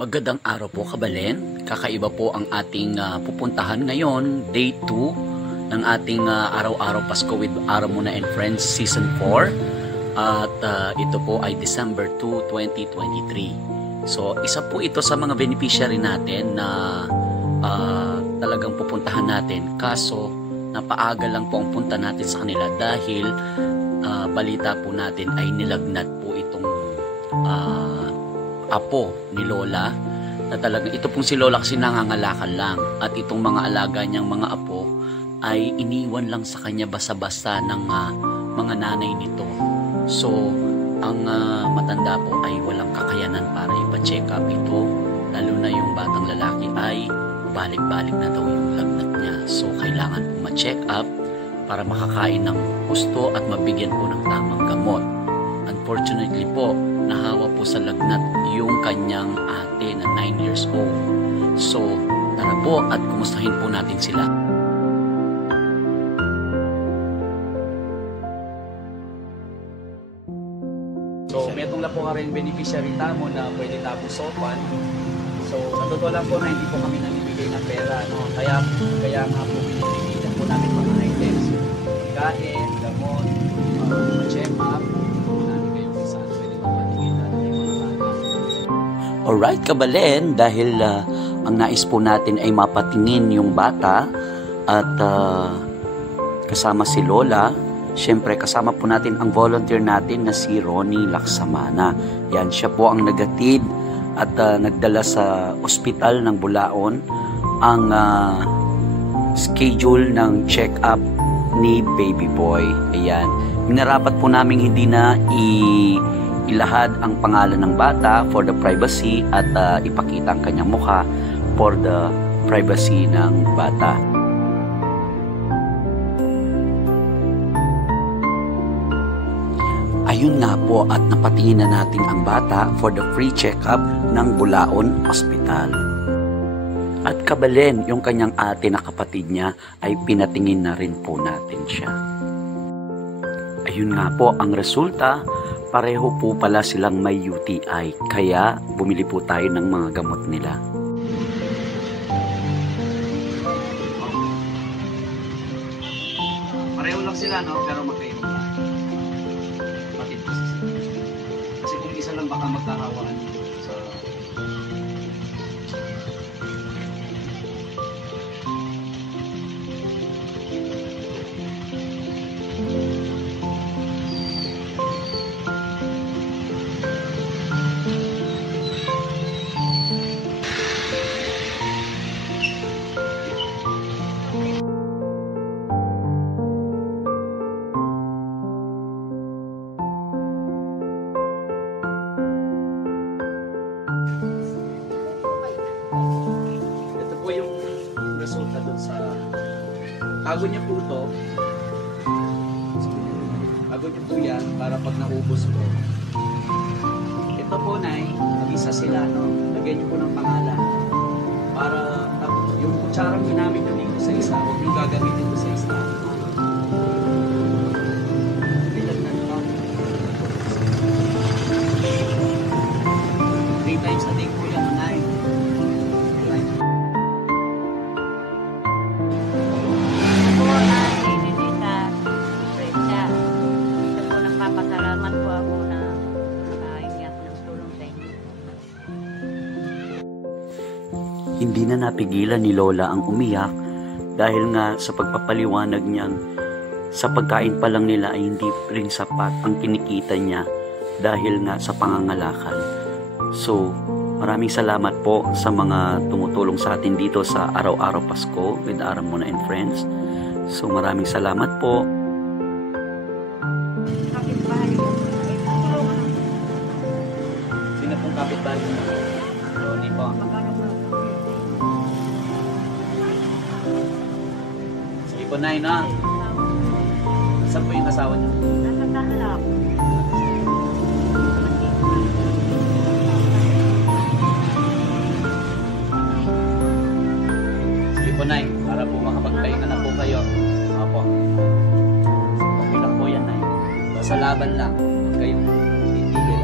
Magandang araw po, Kabalen. Kakaiba po ang ating pupuntahan ngayon, day 2 ng ating Araw-Araw Pasko with Ara Muna and Friends Season 4. At ito po ay December 2, 2023. So, isa po ito sa mga beneficiary natin na talagang pupuntahan natin. Kaso, napaaga lang po ang punta natin sa kanila dahil balita po natin ay nilagnat po itong apo ni Lola, na talagang ito pong si Lola kasi nangangalakal lang, at itong mga alaga niyang mga apo ay iniwan lang sa kanya basta-basta ng mga nanay nito. So ang matanda po ay walang kakayanan para ipa-check up ito, lalo na yung batang lalaki ay balik-balik na daw yung lagnat niya. So kailangan po ma-check up para makakain ng gusto at mabigyan po ng tamang gamot. Unfortunately po, nahawa po sa lagnat yung kanyang ate na 9 years old. So, tara po at kumustahin po natin sila. So, metong na po ka rin beneficiary tamo na pwede tapos sopan. So, sa totoo lang po na hindi po kami namibigay ng pera. No? Kaya nga po binibigyan po namin mga items. Kain, gamot, check up. Alright, Kabalen, dahil ang nais po natin ay mapatingin yung bata at kasama si Lola, syempre kasama po natin ang volunteer natin na si Ronnie Laksamana. Yan, siya po ang nagatid at nagdala sa ospital ng Bulaon ang schedule ng check-up ni baby boy. Ayan, minarapat po namin hindi na ilahad ang pangalan ng bata for the privacy at ipakita ang kanyang mukha for the privacy ng bata. Ayun nga po, at napatingin na natin ang bata for the free check-up ng Bulaon Hospital. At Kabalen, yung kanyang ate na kapatid niya ay pinatingin na rin po natin siya. Ayun nga po, ang resulta, pareho po pala silang may UTI, kaya bumili po tayo ng mga gamot nila. Pareho lang sila, no? Pero magkaiba pa. Bakit kasi kung isa lang baka magkakawalan. So, resulta doon sa bago niya po ito, bago niya po yan para pag naubos po ito po na mag-isa sila, no? Lagyan niyo po ng pangalan para yung kutsarang ginamit nyo dito sa isa huwag nyo gagamitin dito sa isa. Three times a day po yan, nanay. Salamat po ako na nakahingi ako ng tulong sa inyo. Hindi na napigilan ni Lola ang umiyak dahil nga sa pagpapaliwanag niyang sa pagkain pa lang nila ay hindi rin sapat ang kinikita niya dahil nga sa pangangalakal. So, maraming salamat po sa mga tumutulong sa atin dito sa Araw-Araw Pasko with Ara Muna and Friends. So, maraming salamat po. Sino pong kapitbahay mo? Ronnie po. Sige po, Nay, na. Saan po yung asawa niyo? Nasa Tahalak. Sige po, Nay, para po makapagpahinga na po kayo. Opo. Okay lang po yan, Nay. Basta laban lang. Huwag kayong titigil.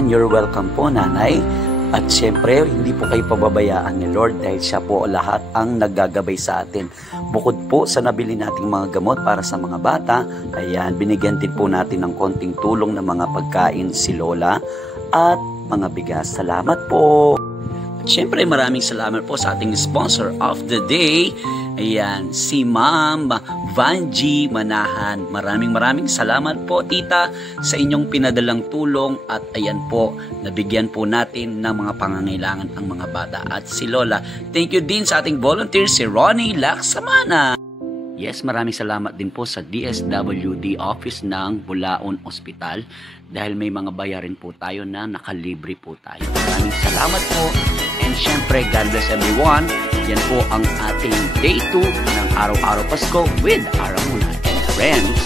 Ayan, you're welcome po, Nanay. At syempre, hindi po kayo pababayaan ni Lord dahil siya po lahat ang naggagabay sa atin. Bukod po sa nabili nating mga gamot para sa mga bata, ayan, binigyan din po natin ng konting tulong ng mga pagkain si Lola at mga bigas. Salamat po! At syempre, maraming salamat po sa ating sponsor of the day. Ayan, si Ma'am Vanji Manahan. Maraming salamat po, tita, sa inyong pinadalang tulong. At ayan po, nabigyan po natin ng mga pangangailangan ang mga bata. At si Lola, thank you din sa ating volunteer, si Ronnie Laksamana. Yes, maraming salamat din po sa DSWD office ng Bulaon Hospital dahil may mga bayarin po tayo na nakalibre po tayo. Maraming salamat po. And syempre, God bless everyone. Yan po ang ating day 2 ng Araw-Araw Pasko with Aramuna and Friends.